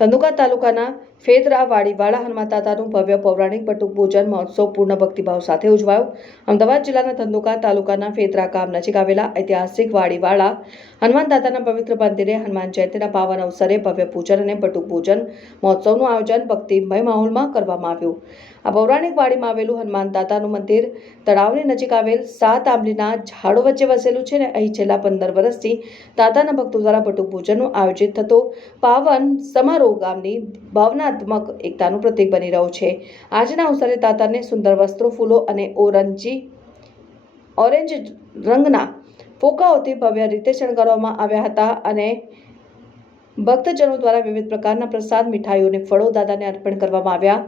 ધંધુકા તાલુકાના ફેદરા વાડીવાળા હનુમાન દાદાનું ભવ્ય પૌરાણિક બટુક પૂજન મહોત્સવ પૂર્ણ ભક્તિભાવ સાથે ઉજવાયો. અમદાવાદ જિલ્લાના ધંધુકા તાલુકાના ફેદરા ગામ નજીક આવેલા ઐતિહાસિક વાડીવાળા હનુમાન દાદાના પવિત્ર મંદિરે હનુમાન જયંતિના પાવન અવસરે ભવ્ય પૂજન અને બટુક પૂજન મહોત્સવનું આયોજન ભક્તિમય માહોલમાં કરવામાં આવ્યું. આ પૌરાણિક વાડીમાં આવેલું હનુમાન દાદાનું મંદિર તળાવની નજીક આવેલ સાત આંબલીના ઝાડો વચ્ચે વસેલું છે ને અહીં છેલ્લા પંદર વર્ષથી દાદાના ભક્તો દ્વારા બટુક પૂજનનું આયોજિત થતો પાવન સમારોહ ગામની ભાવનાત્મક એકતાનું પ્રતીક બની રહ્યું છે. આજના અવસરે દાદાને સુંદર વસ્ત્રો, ફૂલો અને ઓરંજી, ઓરેન્જ રંગના ફોકાઓથી ભવ્ય રીતે શણગારવામાં આવ્યા હતા અને ભક્તજનો દ્વારા વિવિધ પ્રકારના પ્રસાદ, મીઠાઈઓ અને ફળો દાદાને અર્પણ કરવામાં આવ્યા.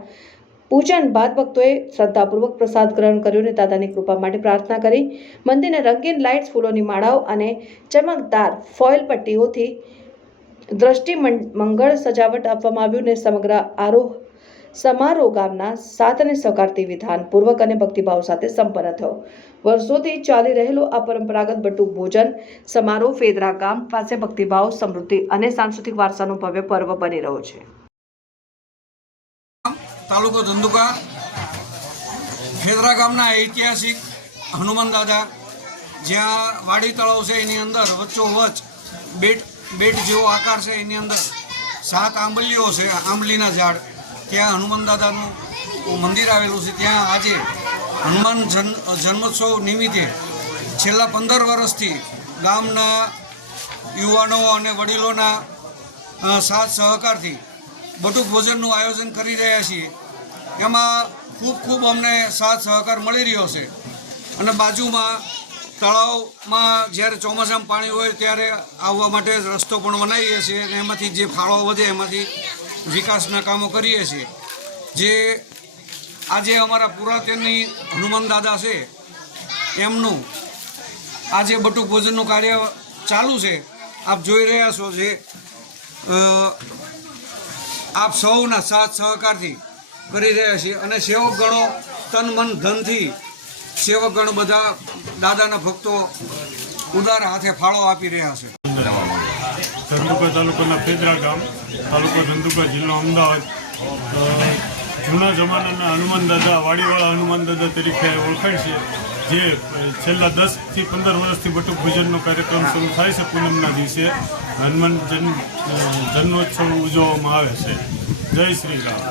પૂજન બાદ ભક્તોએ શ્રદ્ધાપૂર્વક પ્રસાદ ગ્રહણ કર્યો અને દાદાની કૃપા માટે પ્રાર્થના કરી. મંદિરને રંગીન લાઇટ્સ, ફૂલોની માળાઓ અને ચમકદાર ફોઇલ પટ્ટીઓથી દ્રષ્ટિ મંગળ સજાવટ આપવામાં આવ્યું અને સમગ્ર આરોહ સમારોહ ગામના સાતને સહકારથી વિધાનપૂર્વક અને ભક્તિભાવ સાથે સંપન્ન થયો. વર્ષોથી ચાલી રહેલો આ પરંપરાગત બટુ ભોજન સમારોહ ફેદરા ગામ પાસે ભક્તિભાવ, સમૃદ્ધિ અને સાંસ્કૃતિક વારસાનો ભવ્ય પર્વ બની રહ્યો છે. તાલુકો ધંધુકા, ફેદરા ગામના ઐતિહાસિક હનુમાન દાદા, જ્યાં વાડી તળાવ છે એની અંદર વચ્ચોવચ બેટ બેટ જેવો આકાર છે એની અંદર. સાત આંબલીઓ છે આંબલીના ઝાડ. ત્યાં હનુમાન દાદાનું મંદિર આવેલું છે. ત્યાં આજે હનુમાન જન્મ, જન્મોત્સવ નિમિત્તે છેલ્લા પંદર વર્ષથી ગામના યુવાનો અને વડીલોના સાથ સહકારથી બટુક ભોજનનું આયોજન કરી રહ્યા છીએ. એમાં ખૂબ ખૂબ અમને સાથ સહકાર મળી રહ્યો છે. અને બાજુમાં તળાવમાં જ્યારે ચોમાસામાં પાણી હોય ત્યારે આવવા માટે રસ્તો પણ બનાવીએ છીએ અને એમાંથી જે ફાળો વધે એમાંથી વિકાસના કામો કરીએ છીએ. જે આજે અમારા પુરાતનની હનુમાન દાદા છે, એમનું આજે બટુક ભોજનનું કાર્ય ચાલુ છે. આપ જોઈ રહ્યા છો જે આપ સૌના સાથ સહકારથી કરી રહ્યા છીએ અને સેવક ગણો તન મન ધનથી સેવક ગણ બધા દાદાના ભક્તો ઉદાર હાથે ફાળો આપી રહ્યા છે. ધંધુકા તાલુકાના પેદરા ગામ, તાલુકો ધંધુકા જિલ્લો અમદાવાદ. જૂના જમાનાના હનુમાન દાદા, વાડીવાળા હનુમાન દાદા તરીકે ઓળખાય છે, જે છેલ્લા દસથી પંદર વર્ષથી બટુક ભોજનનો કાર્યક્રમ શરૂ થાય છે પૂનમના દિવસે. હનુમાન જન્મ જન્મોત્સવ ઉજવવામાં આવે છે. જય શ્રી રામ.